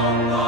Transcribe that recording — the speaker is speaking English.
long, long.